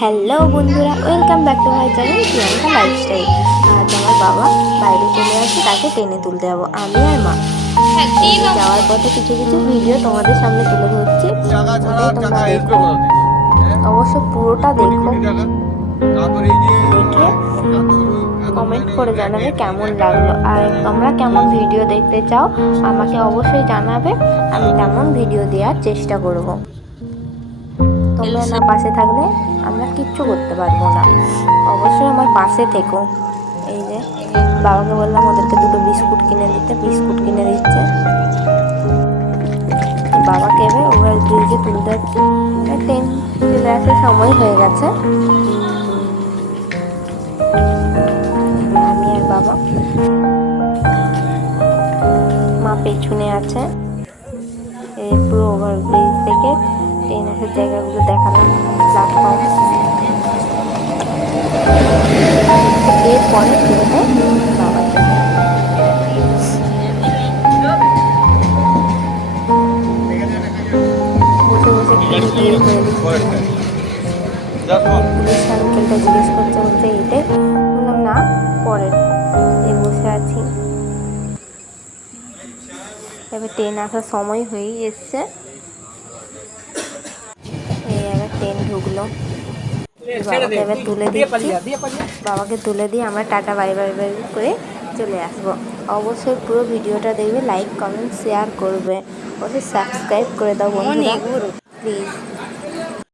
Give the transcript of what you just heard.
Hello বন্ধুরা, welcome back to my channel Priyanka lifestyle. আজ আমার বাবা বাইরে চলে আসছে, তাকে টেনে তুলতে যাবো আমি আর মা। যাওয়ার পথে কিছু কিছু ভিডিও তোমাদের সামনে তুলে ধরছি, ওটাই তোমরা দেখো। অবশ্য পুরোটা দেখো, দেখে কমেন্ট করে জানাবে কেমন লাগলো, আর তোমরা কেমন ভিডিও দেখতে চাও আমাকে অবশ্যই জানাবে। আমি তেমন ভিডিও দেওয়ার চেষ্টা করব। তোমরা না পাশে থাকলে আমরা কিচ্ছু করতে পারবো না। অবশ্যই আমার পাশে থেকো। এই যে বাবাকে বললাম ওদেরকে দুটো বিস্কুট কিনে দিতে, বিস্কুট কিনে দিচ্ছে। বাবাকে এবার ওভার ব্রিজে তুলতে হচ্ছে, ট্রেন চলে আসার সময় হয়ে গেছে। আমি আর বাবা, মা পেছনে আছে। এই পুরো ওভার ব্রিজ থেকে ট্রেন আসার জায়গাগুলো দেখালাম, প্ল্যাটফর্ম। এরপরে ট্রেনে বাবা বসে বসে বিয়ে করে দিচ্ছি। পুলিশ আঙ্কেলটা জিজ্ঞেস করছে, বলছে এইটাই। বললাম না, পরের এই বসে আছি। এবার ট্রেন আসার সময় হয়েই এসছে। এই এবার ট্রেন ঢুকলো, বাবাকে এবার তুলে দিচ্ছি। বাবাকে তুলে দিয়ে আমরা টাটা বাই বাই বাই করে চলে আসবো। অবশ্যই পুরো ভিডিওটা দেখবে, লাইক কমেন্ট শেয়ার করবে, অবশ্যই সাবস্ক্রাইব করে দাও বন্ধুরা প্লিজ।